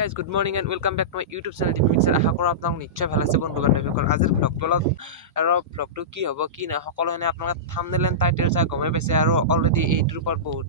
guys, good morning and welcome back to my YouTube channel TV Mixer. আশা কৰোঁ আপোনালোক নিশ্চয় ভাল আছে বন্ধু-বান্ধৱীসকল। আজিৰ ভ্লগটো কি হ'ব কি না সকলোনে আপোনালোকে থাম্বনেল এণ্ড টাইটেল চাই গমে পাইছে আৰু অলৰেডি এইটোৰ ওপৰত বহুত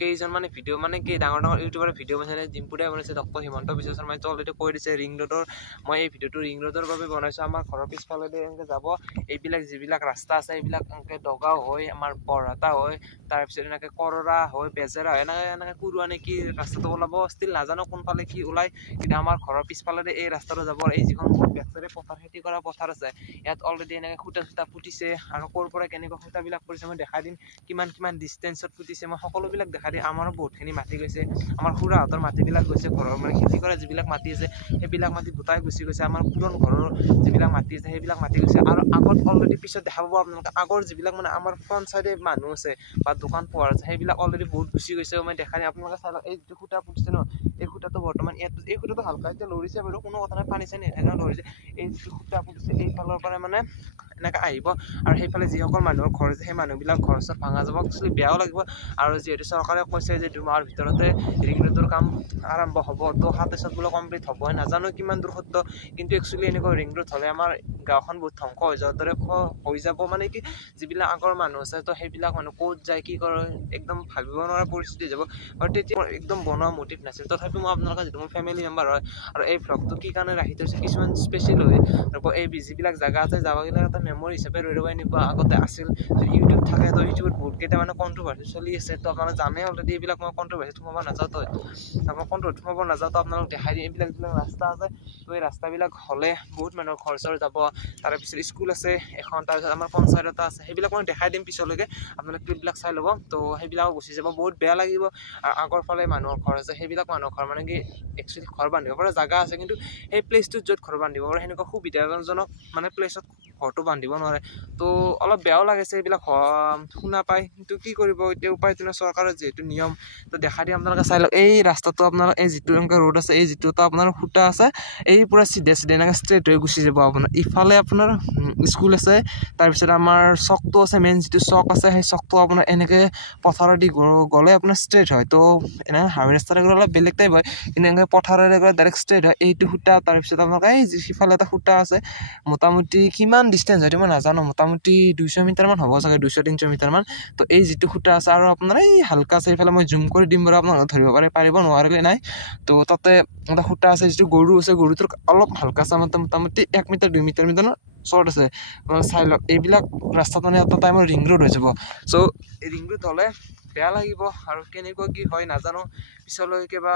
কেইজন মানে ভিডিঅ' মানে কি ডাঙৰ ইউটিউবাৰ ভিডিঅ' বনাইছে ডিম্পুদা বনাইছে ডক্টৰ হিমন্ত বিশ্ব শৰ্মাই তো অলৰেডি কৈ দিছে ৰিং ৰোডৰ মই এই ভিডিঅ'টো ৰিং ৰোডৰ বাবে বনাইছোঁ আমাৰ ঘৰৰ পিছফালেদি এনেকৈ যাব এইবিলাক যিবিলাক ৰাস্তা আছে এইবিলাক এনেকৈ দগাও হৈ আমাৰ বৰহাটা হৈ তাৰপিছত এনেকৈ কৰৰা হৈ বেজেৰা হৈ এনেকৈ কুৰুৱা নেকি ৰাস্তাটো ওলাব ষ্টিল নাজানো কোনফালে কি ওলাই কিন্তু আমাৰ ঘৰৰ পিছফালেদি এই ৰাস্তাটো যাব এই যিখন বেকচাইডে পথাৰ খেতি কৰা পথাৰ আছে ইয়াত অলৰেডি এনেকৈ খুঁটা ফুটিছে আৰু ক'ৰ পৰা কেনেকুৱা খুঁটাবিলাক পৰিছে মই দেখাই দিম কিমান ডিষ্টেঞ্চত ফুটিছে মই সকলোবিলাক দেখাই দিম আমাৰো বহুতখিনি মাটি গৈছে আমাৰ খুৰাহঁতৰ মাটিবিলাক গৈছে ঘৰৰ মানে খেতি কৰা যিবিলাক মাটি আছে সেইবিলাক মাটি গোটাই গুচি গৈছে আমাৰ পুৰণ ঘৰৰ যিবিলাক মাটি আছে সেইবিলাক মাটি গৈছে আৰু আগত অলৰেডি পিছত দেখা পাব আপোনালোকে আগৰ যিবিলাক মানে আমাৰ ফ্ৰণ্ট চাইডে মানুহ আছে বা দোকান পোহাৰ আছে সেইবিলাক অলৰেডি বহুত গুচি গৈছে মই দেখাই দিম আপোনালোকে চাই লওক এই যিটো খুঁটা ফুটিছে ন এই খুঁটাটো বৰ্তমান ইয়াত এই খুঁটাটো হালকা এতিয়া লৰিছে বাৰু কোনো কথা নাই পানী চানী এনেকৈ লৰিছে এই যিটো খুঁটা ফুটিছে এইফালৰ পৰা মানে এনেকৈ আহিব আৰু সেইফালে যিসকল মানুহৰ ঘৰ আছে সেই মানুহবিলাক ঘৰ চৰ ভাঙা যাব একচুৱেলি বেয়াও লাগিব আৰু যিহেতু চৰকাৰে কৈছে যে 2 মাহৰ ভিতৰতে ৰিং ৰোডৰ কাম আৰম্ভ হ'ব তো 27 বোলে কমপ্লিট হ'ব নাজানো কিমান দূৰ সত্য কিন্তু একচুৱেলি এনেকুৱা ৰিং ৰোড হ'লে আমাৰ গাঁওখন বহুত ধ্বংস হৈ যোৱাৰ দৰে হৈ যাব মানে কি যিবিলাক আগৰ মানুহ আছে তো সেইবিলাক মানুহ ক'ত যায় কি কৰে একদম ভাবিব নোৱাৰা পৰিস্থিতি যাব আৰু তেতিয়া একদম বনোৱা মটিভ নাছিল তথাপিও মই আপোনালোকে যিটো মোৰ ফেমিলি মেম্বাৰ হয় আৰু এই ভ্লগটো কি কাৰণে ৰাখি থৈছোঁ কিছুমান স্পেচিয়েল হয় আৰু এই যিবিলাক জাগা আছে জাগাবিলাক এটা মেমৰি হিচাপে ৰৈ ৰ'ব এনেকুৱা আগতে আছিল যদি ইউটিউব থাকে তো ইউটিউবত বহুত কেইটা মানে কণ্ট্ৰভাৰ্চি চলি আছে তো আপোনালোকে জানে অলৰেডি এইবিলাক মই কণ্ট্ৰভাৰ্চি সোমাব নাযাওঁ তো মই কণ্ট্ৰভাৰ্চি সোমাব নাযাওঁ তো আপোনালোক দেখাই দিম এইবিলাক যিবিলাক ৰাস্তা আছে তো এই ৰাস্তাবিলাক হ'লে বহুত মানুহৰ ঘৰ চৰ যাব তাৰপিছত স্কুল আছে এখন তাৰপিছত আমাৰ পঞ্চায়ত এটা আছে সেইবিলাক মই দেখাই দিম পিছলৈকে আপোনালোকে ক্লিপবিলাক চাই ল'ব তো সেইবিলাকো গুচি যাব বহুত বেয়া লাগিব আৰু আগৰ ফালে মানুহৰ ঘৰ আছে সেইবিলাক মানুহৰ ঘৰ মানে কি একচুৱেলি ঘৰ বান্ধিব পৰা জেগা আছে কিন্তু সেই প্লেচটোত য'ত ঘৰ বান্ধিব পাৰে সেনেকুৱা সুবিধাজনক মানে প্লেচত ঘৰটো বান্ধিব নোৱাৰে তো অলপ বেয়াও লাগিছে এইবিলাক শুনা পায় কিন্তু কি কৰিব এতিয়া উপায়টো নাই চৰকাৰৰ যিহেতু নিয়ম তো দেখা দিয়ে আপোনালোকে চাই লওক এই ৰাস্তাটো আপোনাৰ এই যিটো এনেকৈ ৰোড আছে এই যিটো আপোনাৰ খুঁটা আছে এই পূৰা চিধে এনেকৈ ষ্ট্ৰেইট হৈ গুচি যাব আপোনাৰ ইফালে আপোনাৰ স্কুল আছে তাৰপিছত আমাৰ চকটো আছে মেইন যিটো চক আছে সেই চকটো আপোনাৰ এনেকৈ পথাৰেদি গ'লে আপোনাৰ ষ্ট্ৰেইট হয় তো এনেকৈ হাইৱে ৰাস্তাৰে গ'লে অলপ বেলেগ টাইপ হয় কিন্তু এনেকৈ পথাৰেৰে গ'লে ডাইৰেক্ট ষ্ট্ৰেইট হয় এইটো খুঁটা তাৰপিছত আপোনালোকে এই সিফালে এটা খুঁটা আছে মোটামুটি কিমান ডিষ্টেঞ্চ হয়তো মই নাজানো মোটামুটি 200 মিটাৰমান হ'ব চাগে 200-300 মিটাৰমান তো এই যিটো খুঁটা আছে আৰু আপোনাৰ এই হালকা আছে এইফালে মই জুম কৰি দিম বাৰু আপোনালোকে ধৰিব পাৰিব নোৱাৰিলে নাই তো তাতে এটা খুঁটা আছে যিটো গৰু আছে গৰুটোৰ অলপ হালকা আছে মোটামুটি 1 মিটাৰ 2 মিটাৰ শ্বৰ্ট আছে চাই লওক এইবিলাক ৰাস্তাত মানে এটা টাইমত ৰিং ৰোড হৈ যাব চ' ৰিং ৰোড হ'লে বেয়া লাগিব আৰু কেনেকুৱা কি হয় নাজানো পিছলৈকে বা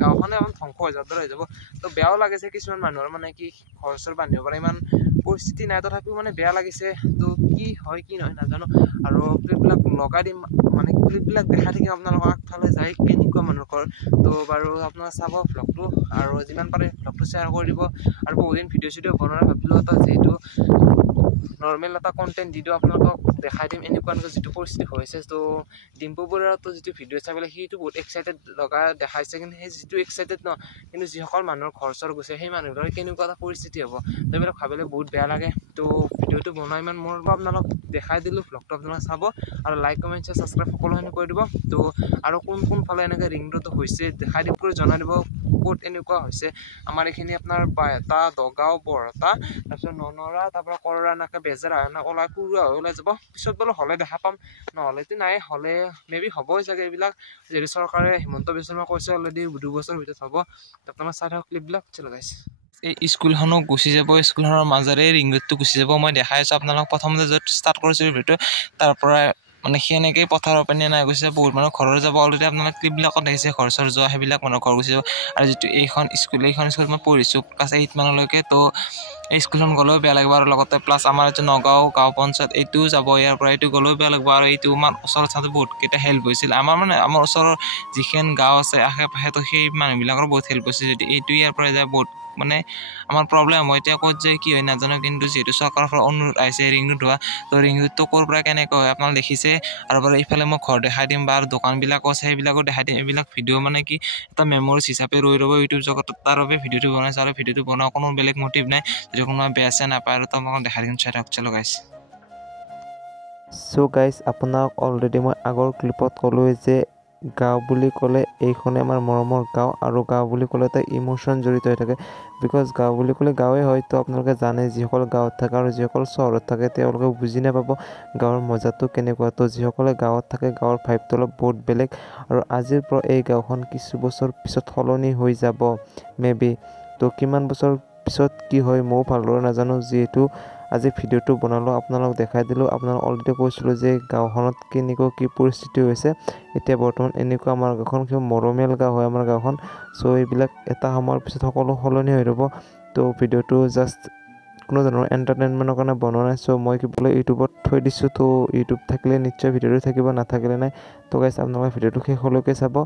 গাঁওখনে অকণ ধ্বংস হৈ যোৱাৰ দৰে হৈ যাব তো বেয়াও লাগিছে কিছুমান মানুহৰ মানে কি ঘৰ চৰ বান্ধিব পাৰে ইমান পৰিস্থিতি নাই তথাপিও মানে বেয়া লাগিছে তো কি হয় কি নহয় নাজানো আৰু ক্লিপবিলাক লগাই দিম মানে ক্লিপবিলাক দেখাই থাকিম আপোনালোকক আগফালে যায় কেনেকুৱা মানুহৰ ঘৰ তো বাৰু আপোনালোকে চাব ভ্লগটো আৰু যিমান পাৰে ভ্লগটো শ্বেয়াৰ কৰি দিব আৰু বহুদিন ভিডিঅ' চিডিঅ' বনোৱাৰ ভাবিলোঁ এটা যিহেতু নৰ্মেল এটা কণ্টেণ্ট দি দিওঁ আপোনালোকক দেখাই দিম এনেকুৱা যিটো পৰিস্থিতি হৈছে তো ডিম্পু বৰুৱাতো যিটো ভিডিঅ' চাই পেলাই সেইটো বহুত এক্সাইটেড লগা দেখাইছে কিন্তু সেই যিটো এক্সাইটেড ন কিন্তু যিসকল মানুহৰ ঘৰ চৰ গৈছে সেই মানুহবোৰৰ কেনেকুৱা এটা পৰিস্থিতি হ'ব তো এইবিলাক ভাবিলে বহুত বেয়া লাগে তো ভিডিঅ'টো বনোৱা ইমান মোৰ আপোনালোক দেখাই দিলোঁ ভ্লগটো আপোনালোকে চাব আৰু লাইক কমেণ্ট শ্বেয়াৰ ছাবস্ক্ৰাইব সকলোখিনি কৰি দিব তো আৰু কোনফালে এনেকৈ ৰিং ৰোড হৈছে দেখাই দিব কৰি জনাই দিব ক'ত এনেকুৱা হৈছে আমাৰ এইখিনি আপোনাৰ বাইহাটা দগাঁও বৰহাটা তাৰপিছত ননৰা তাৰপৰা কৰৰা এনেকৈ বেজেৰা ওলাই কুৰুৱা হৈ ওলাই যাব পিছত বোলো হ'লে দেখা পাম নহ'লেতো নাই হ'লে মেবি হ'বই চাগে এইবিলাক যিহেতু চৰকাৰে হিমন্ত বিশ্ব শৰ্মা কৈছে অলৰেডি 2 বছৰৰ ভিতৰত হ'ব আপোনালোকে চাই থাকক ক্লিপবিলাক লগাইছে এই স্কুলখনো গুচি যাব স্কুলখনৰ মাজেৰে ৰিং ৰোডটো গুচি যাব মই দেখাই আছোঁ আপোনালোক প্ৰথমতে য'ত ষ্টাৰ্ট কৰিছিলোঁ ভিডিঅ'টো তাৰ পৰা মানে সেনেকৈয়ে পথাৰৰ পানী নাই গৈছে বহুত মানুহ ঘৰৰ যাব অলৰেডি আপোনালোকে ক্লিপবিলাকত দেখিছে ঘৰ চৰ যোৱা সেইবিলাক মানুহ ঘৰ গুচি যাব আৰু যিটো এইখন স্কুলত মই পঢ়িছোঁ ক্লাছ 8 মানলৈকে তো এই স্কুলখন গ'লেও বেয়া লাগিব আৰু লগতে প্লাছ আমাৰ এইটো নগাঁও গাঁও পঞ্চায়ত এইটোও যাব ইয়াৰ পৰা এইটো গ'লেও বেয়া লাগিব আৰু এইটো আমাৰ ওচৰত চাওঁতে বহুতকেইটা হেল্প হৈছিল আমাৰ ওচৰৰ যিখন গাঁও আছে আশে পাশে তো সেই মানুহবিলাকৰ বহুত হেল্প হৈছে যদি এইটো ইয়াৰ পৰা যায় বহুত মানে আমাৰ প্ৰব্লেম হয় এতিয়া ক'ত যায় কি হয় নাজানো কিন্তু যিহেতু চৰকাৰৰ পৰা অনুৰোধ আহিছে ৰিং ৰোড হোৱা তো ৰিং ৰোডটো ক'ৰ পৰা কেনেকৈ হয় আপোনালোকে দেখিছে আৰু বাৰু ইফালে মই ঘৰ দেখাই দিম বা আৰু দোকানবিলাকো আছে সেইবিলাকো দেখাই দিম এইবিলাক ভিডিঅ' মানে কি এটা মেমৰিজ হিচাপে ৰৈ ৰ'ব ইউটিউব জগতত তাৰ বাবে ভিডিঅ'টো বনাইছোঁ আৰু ভিডিঅ'টো বনোৱা কোনো বেলেগ মটিভ নাই যদি কোনোবাই বেয়া চেয়া নাপায় আৰু তোমাক দেখাই দিম চাই থাকক লগাইছে চ' গাইজ আপোনাক অলৰেডি মই আগৰ ক্লিপত ক'লোৱে যে গাঁও বুলি ক'লে এইখনে আমাৰ মৰমৰ গাঁও আৰু গাঁও বুলি ক'লে এটা ইমোশ্যন জড়িত হৈ থাকে বিকজ গাঁও বুলি ক'লে গাঁৱেই হয় তো আপোনালোকে জানে যিসকল গাঁৱত থাকে আৰু যিসকল চহৰত থাকে তেওঁলোকে বুজি নাপাব গাঁৱৰ মজাটো কেনেকুৱা তো যিসকলে গাঁৱত থাকে গাঁৱৰ ভাইবটো অলপ বহুত বেলেগ আৰু আজিৰ পৰা এই গাঁওখন কিছু বছৰ পিছত সলনি হৈ যাব মেবি তো কিমান বছৰ পিছত কি হয় ময়ো ভালদৰে নাজানো যিহেতু আজি ভিডিঅ'টো বনালোঁ আপোনালোক দেখাই দিলোঁ আপোনালোক অলৰেডি কৈছিলোঁ যে গাঁওখনত কেনেকুৱা কি পৰিস্থিতি হৈছে এতিয়া বৰ্তমান এনেকুৱা আমাৰ গাঁওখন কিবা মৰমীয়াল গাঁও হয় আমাৰ গাঁওখন চ' এইবিলাক এটা সময়ৰ পিছত সকলো সলনি হৈ ৰ'ব তো ভিডিঅ'টো জাষ্ট কোনো ধৰণৰ এণ্টাৰটেইনমেণ্টৰ কাৰণে বনোৱা নাই চ' মই কি বোলে ইউটিউবত থৈ দিছোঁ তো ইউটিউব থাকিলে নিশ্চয় ভিডিঅ'টো থাকিব নাথাকিলে নাই তো গাইছ আপোনালোকে ভিডিঅ'টো শেষলৈকে চাব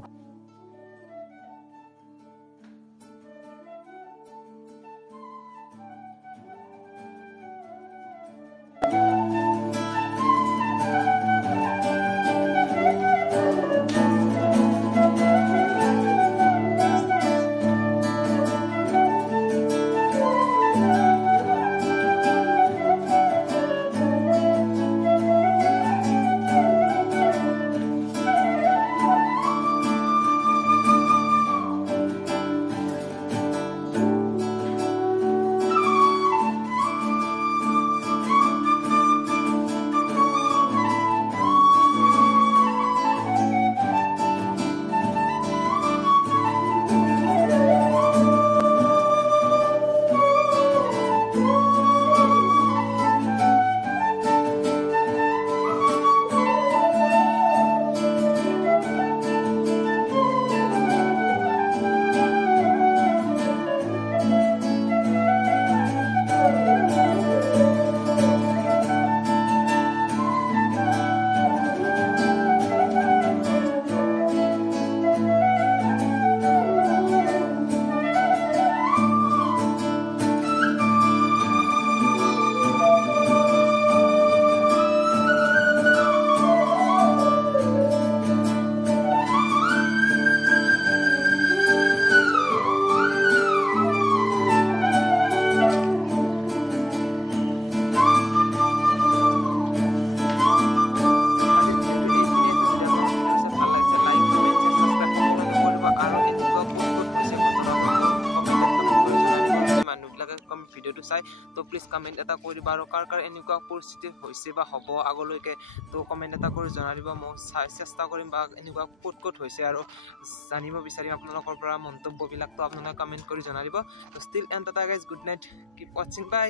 ভিডিঅ'টো চাই তো প্লিজ কমেণ্ট এটা কৰি দিবা আৰু কাৰ কাৰ এনেকুৱা পৰিস্থিতি হৈছে বা হ'ব আগলৈকে তো কমেণ্ট এটা কৰি জনাই দিব মই চেষ্টা কৰিম বা এনেকুৱা ক'ত হৈছে আৰু জানিব বিচাৰিম আপোনালোকৰ পৰা মন্তব্যবিলাকতো আপোনালোকে কমেণ্ট কৰি জনাই দিব তো still and tata guys good night keep ৱাচিং বাই